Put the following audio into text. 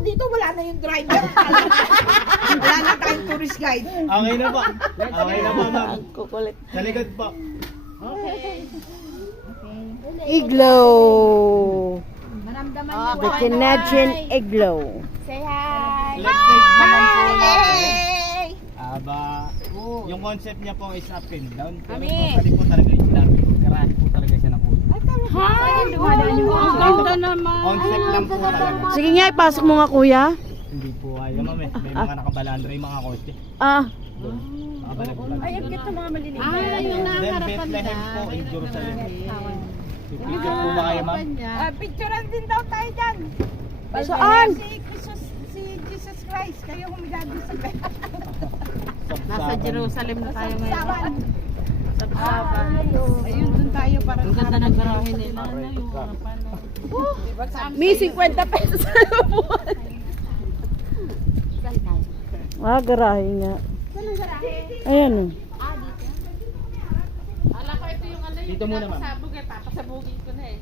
dito, wala na yung driver. Wala na tayong tourist guide. Okay na po. Okay na po, ma'am. Ang kukulit. Sa likod po. Iglow. Maramdaman The Canadian Iglow. Say hi. Left side naman po natin. Hey! Aba, yung concept niya po is up and down. Pero Kami. totally po talaga yung dami. Garahe po talaga siya ng puto. Ang ganda naman. Concept lang po talaga. Sige nga, ipasok mo nga kuya. Hindi po ayaw, ma'am eh. May mga nakabalandra yung mga kotse. Ah, Nakabalag-balag. Ay, ang cute ng mga maliliit. yung Then Bethlehem po in Jerusalem. Pipicture po ba kayo, ma'am? Picturean din daw tayo dyan. Saan? Si Jesus Christ. Kayo humiga din sa Nasa Jerusalem na tayo ngayon. Saban. Sabsaban. Ayun, dun tayo para Ang ganda ng garahe nila. may 50 pesos sa buwan. Ah, garahe nga. Ayan oh. Ala ko ito yung Dito muna, ma'am. papasabog eh. Papasabugin ko na eh.